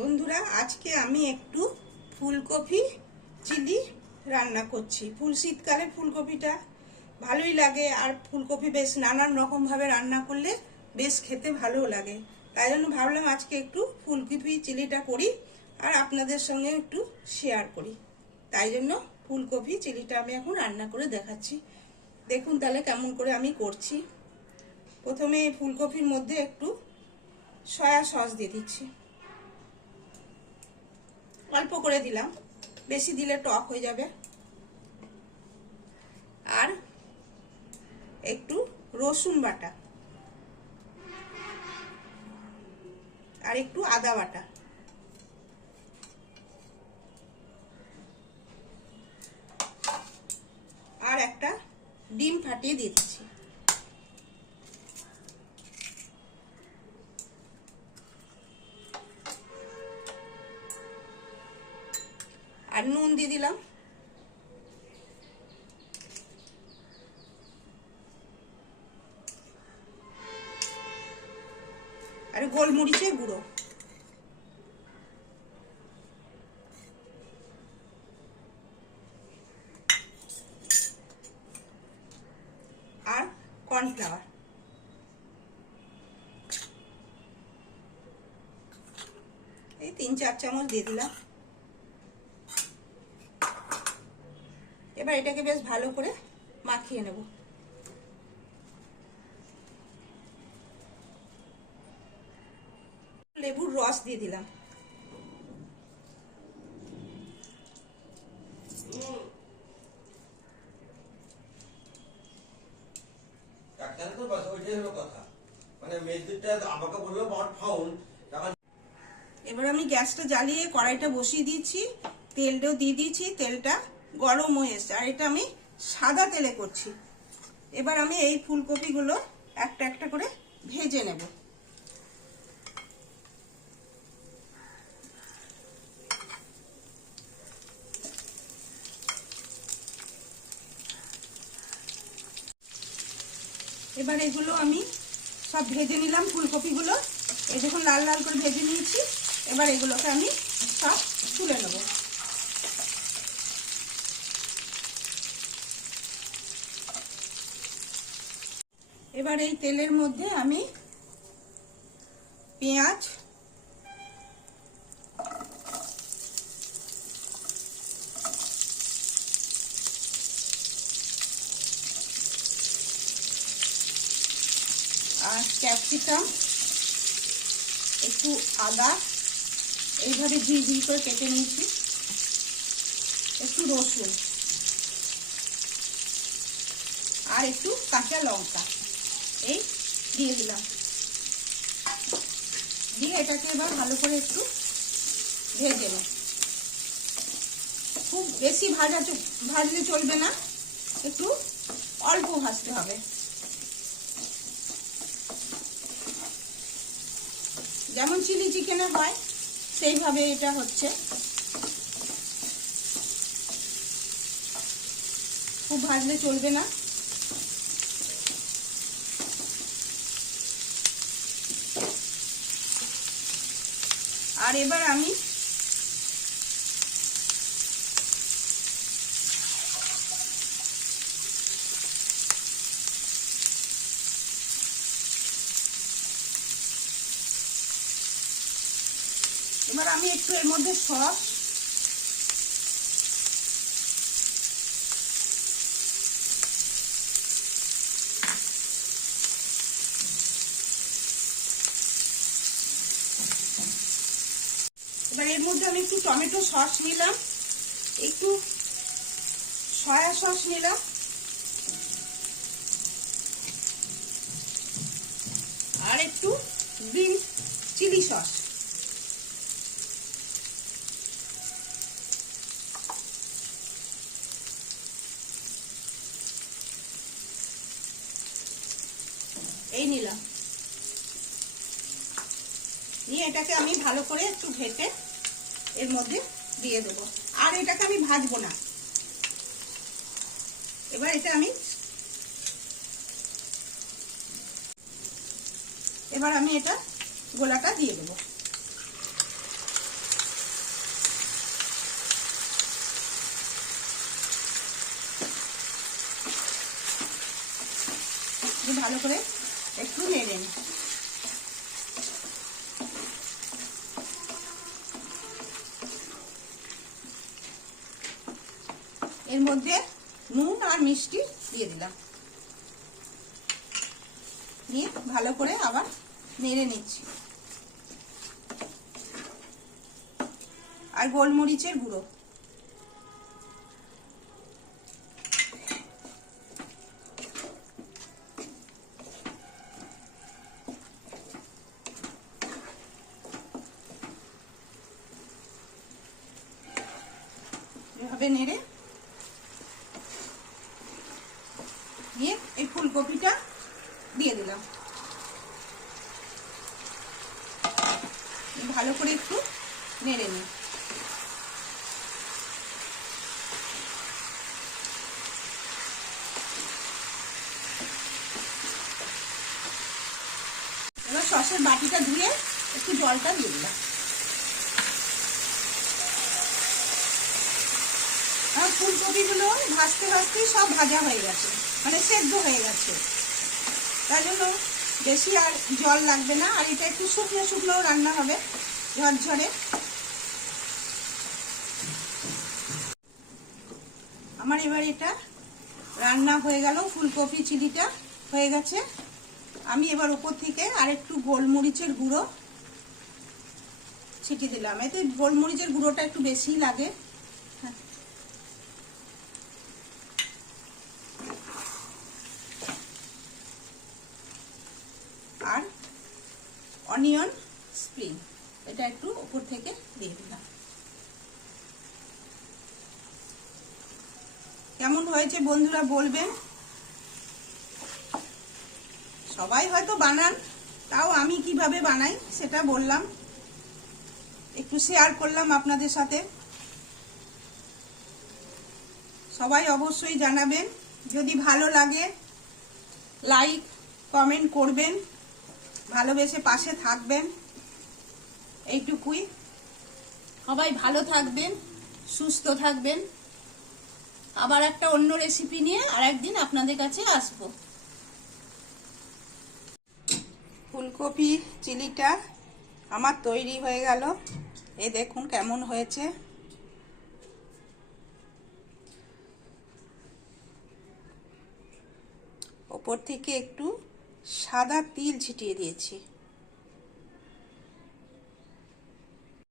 বন্ধুরা, আজকে আমি একটু ফুলকপি চিলি রান্না করছি। শীতকালে ফুলকপিটা ভালোই লাগে, আর ফুলকপি বেশ নানান রকমভাবে রান্না করলে বেশ খেতে ভালোও লাগে। তাই জন্য ভাবলাম আজকে একটু ফুলকপি চিলিটা করি আর আপনাদের সঙ্গে একটু শেয়ার করি। তাই জন্য ফুলকপি চিলিটা আমি এখন রান্না করে দেখাচ্ছি। দেখুন তাহলে কেমন করে আমি করছি। প্রথমে ফুলকপির মধ্যে একটু সয়া সস দিয়ে দিচ্ছি, অল্প করে দিলাম, বেশি দিলে টক হয়ে যাবে। আর একটু রসুন বাটা আর একটু আদা বাটা, আর একটা ডিম ফাটিয়ে দিয়ে দিচ্ছি। আর নুন দিয়ে দিলাম, আর গোলমরিচের গুঁড়ো, আর কর্নফ্লাওয়ার। এই 3-4 চামচ দিয়ে দিলাম। এবার এটাকে বেশ ভালো করে মাখিয়ে নেব। লেবুর রস দিয়ে দিলাম। এবার আমি গ্যাসটা জ্বালিয়ে কড়াইটা বসিয়ে দিয়েছি, তেলটাও দিয়ে দিয়েছি, তেলটা গরম হয়ে এসছে। আর এটা আমি সাদা তেলে করছি। এবার আমি এই ফুলকপিগুলো একটা একটা করে ভেজে নেব। এবার এগুলো আমি সব ভেজে নিলাম। ফুলকপিগুলো এই দেখুন লাল লাল করে ভেজে নিয়েছি। এবার এগুলোকে আমি সব তুলে নেব। এবার এই তেলের মধ্যে আমি পেঁয়াজ, আর ক্যাপসিকাম, একটু আদা এইভাবে ঝিরি করে কেটে নিয়েছি, একটু রসুন আর একটু কাঁচা লঙ্কা এই দিয়ে দিলাম। দিয়ে এটাকে এবার ভালো করে একটু ভেজে নেব। খুব বেশি ভাজলে চলবে না, একটু অল্প ভাজতে হবে। যেমন চিলি চিকেনে হয় সেইভাবে এটা হচ্ছে। খুব ভাজলে চলবে না। আর এবার আমি একটু এর মধ্যে সস, এবার এর মধ্যে আমি একটু টমেটো সস নিলাম, একটু সয়া সস নিলাম, আর একটু গ্রিন চিলি সস। এই নিলাম, নিয়ে এটাকে আমি ভালো করে একটু ঘেটে এর মধ্যে দিয়ে দেবো। আর এটাকে আমি ভাজবো না। এবার এটা আমি এটা গোলাটা দিয়ে দেবো। ভালো করে একটু নেড়ে নিই। এর মধ্যে নুন আর মিষ্টি দিয়ে দিলাম, নিয়ে ভালো করে আবার নেড়ে নিচ্ছি। আর গোলমরিচের গুঁড়ো, এভাবে নেড়ে দিয়ে এই ফুলকপিটা দিয়ে দিলাম, ভালো করে একটু নেড়ে নিই। এবার সসের বাটিটা ধুয়ে একটু জলটা দিয়ে দিলাম। আর ফুলকপিগুলো ভাজতে ভাজতেই সব ভাজা হয়ে গেছে, মানে সেদ্ধ হয়ে গেছে, তাই জন্য বেশি আর জল লাগবে না। আর এটা একটু শুকনো শুকনো রান্না হবে, ঝরঝরে। আমার এবার এটা রান্না হয়ে গেল, ফুলকপি চিলিটা হয়ে গেছে। আমি এবার উপর থেকে আর একটু গোলমরিচের গুঁড়ো ছিটিয়ে দিলাম, এতে গোলমরিচের গুঁড়োটা একটু বেশি লাগে। আর অনিয়ন স্প্রিং এটা একটু উপর থেকে দিয়ে দিলাম। কেমন হয়েছে বন্ধুরা বলবেন। সবাই হয়তো বানান, তাও আমি কিভাবে বানাই সেটা বললাম, একটু শেয়ার করলাম আপনাদের সাথে। সবাই অবশ্যই জানাবেন, যদি ভালো লাগে লাইক কমেন্ট করবেন, ভালোবেসে পাশে থাকবেন। এইটুকুই। সবাই ভালো থাকবেন, সুস্থ থাকবেন। আবার একটা অন্য রেসিপি নিয়ে আর একদিন আপনাদের কাছে আসবো। ফুলকপি চিলিটা আমার তৈরি হয়ে গেল, এই দেখুন কেমন হয়েছে। ওপর থেকে একটু সাদা তিল ছিটিয়ে দিয়েছি।